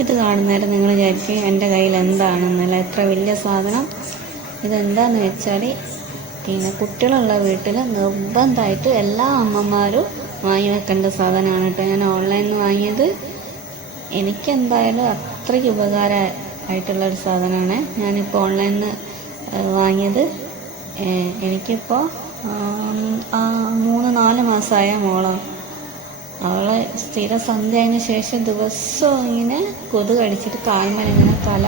ഇത് കാണുന്നേരം നിങ്ങൾ വിചാരിക്കും എൻ്റെ കയ്യിൽ എന്താണെന്നല്ല, എത്ര വലിയ സാധനം. ഇതെന്താന്ന് വെച്ചാൽ പിന്നെ കുട്ടികളുള്ള വീട്ടിൽ നിർബന്ധമായിട്ട് എല്ലാ അമ്മമാരും വാങ്ങി വെക്കേണ്ട സാധനമാണ് കേട്ടോ. ഞാൻ ഓൺലൈനിൽ നിന്ന് വാങ്ങിയത്. എനിക്കെന്തായാലും അത്രയ്ക്ക് ഉപകാരമായിട്ടുള്ളൊരു സാധനമാണ്. ഞാനിപ്പോൾ ഓൺലൈനിൽ നിന്ന് വാങ്ങിയത്. എനിക്കിപ്പോൾ 3-4 മാസമായ മോളാണ്. അവളെ സ്ഥിര സന്ധ്യ ആയതിനു ശേഷം ദിവസവും ഇങ്ങനെ കൊതുക് കടിച്ചിട്ട് കാൽമലിങ്ങനെ തല.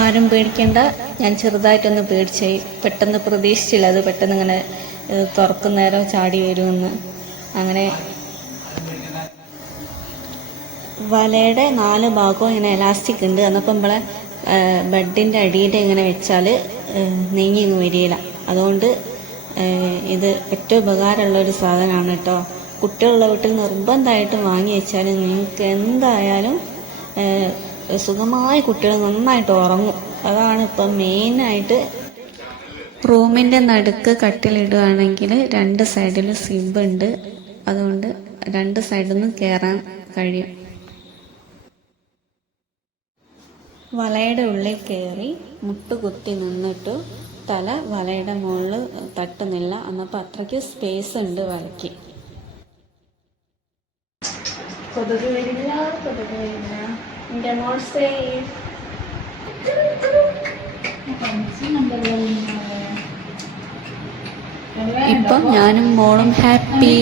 ആരും പേടിക്കേണ്ട, ഞാൻ ചെറുതായിട്ടൊന്ന് പേടിച്ചായി. പെട്ടെന്ന് പ്രതീക്ഷിച്ചില്ല അത് പെട്ടെന്ന് ഇങ്ങനെ തുറക്കുന്നേരം ചാടി വരുമെന്ന്. അങ്ങനെ വലയുടെ 4 ഭാഗവും ഇങ്ങനെ എലാസ്റ്റിക് ഉണ്ട്. എന്നപ്പം നമ്മളെ ബെഡിൻ്റെ അടിയിൽ ഇങ്ങനെ വെച്ചാൽ നീങ്ങി വരികയില്ല. അതുകൊണ്ട് ഇത് ഏറ്റവും ഉപകാരമുള്ളൊരു സാധനമാണ് കേട്ടോ. കുട്ടികളുള്ള വീട്ടിൽ നിർബന്ധമായിട്ടും വാങ്ങി വെച്ചാൽ നിങ്ങൾക്ക് എന്തായാലും സുഖമായി കുട്ടികൾ നന്നായിട്ട് ഉറങ്ങും. അതാണ് ഇപ്പം മെയിനായിട്ട്. റൂമിൻ്റെ നടുക്ക് കട്ടിലിടുകയാണെങ്കിൽ 2 സൈഡിൽ സിബ് ഉണ്ട്. അതുകൊണ്ട് 2 സൈഡിൽ നിന്നും കയറാൻ കഴിയും. വലയുടെ ഉള്ളിൽ കയറി മുട്ടുകുത്തി നിന്നിട്ട് തല വലയുടെ മുകളിൽ തട്ടുന്നില്ല. എന്നപ്പോൾ അത്രയ്ക്ക് സ്പേസ് ഉണ്ട് വലയ്ക്ക്. കൊതുക് വരില്ല, കൊതുക് വരില്ല. എൻ്റെ മോൾ സേഫ്. ഇപ്പം ഞാനും മോളും ഹാപ്പി.